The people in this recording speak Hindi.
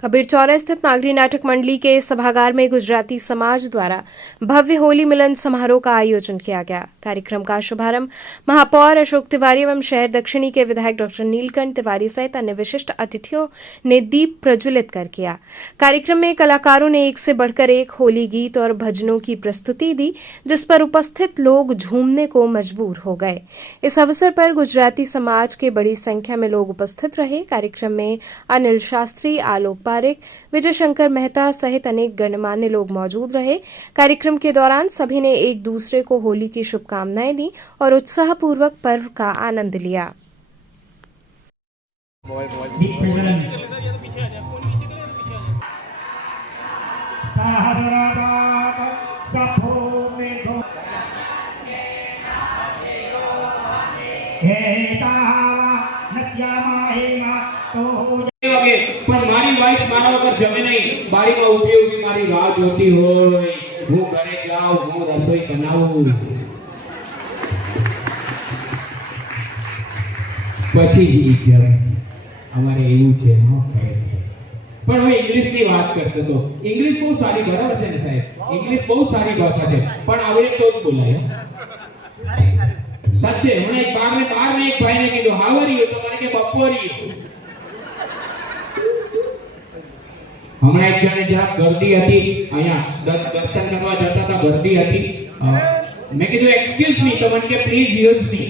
कबीर चौरा स्थित नागरी नाटक मंडली के सभागार में गुजराती समाज द्वारा भव्य होली मिलन समारोह का आयोजन किया गया। कार्यक्रम का शुभारंभ महापौर अशोक तिवारी एवं शहर दक्षिणी के विधायक डॉ नीलकंठ तिवारी सहित अन्य विशिष्ट अतिथियों ने दीप प्रज्वलित कर किया। कार्यक्रम में कलाकारों ने एक से बढ़कर एक होली गीत और भजनों की प्रस्तुति दी, जिस पर उपस्थित लोग झूमने को मजबूर हो गए। इस अवसर पर गुजराती समाज के बड़ी संख्या में लोग उपस्थित रहे। कार्यक्रम में अनिल शास्त्री, आलोक पारेख, विजय शंकर मेहता सहित अनेक गणमान्य लोग मौजूद रहे। कार्यक्रम के दौरान सभी ने एक दूसरे को होली की शुभकामनाएं दी और उत्साहपूर्वक पर्व का आनंद लिया। પણ મારી વાઈફ મારા વગર જમે નહીં, બારીમાં ઊભી ઊભી મારી રાહ જોતી હોય, હું ઘરે જાઉં, હું રસોઈ બનાવું, પછી જ જમે। અમારે એવું છે હો। પણ હું ઇંગ્લિશની વાત કરતો તો ઇંગ્લિશ બહુ સારી, બરાબર છે ને સાહેબ? ઇંગ્લિશ બહુ સારી ભાષા છે, પણ આવડે તો જ બોલાય। સાચે હમણાં એક બારને એક ભાઈને કીધું હાઉ આર યુ, તો મને કે બપોરી। હમણાં એક જણે જ્યાં ગર્દી હતી, અહીંયા દર્શન કરવા જતા હતા, ગર્દી હતી, મેં કીધું એક્સક્યુઝ મી, તો મને કે પ્લીઝ યુઝ મી।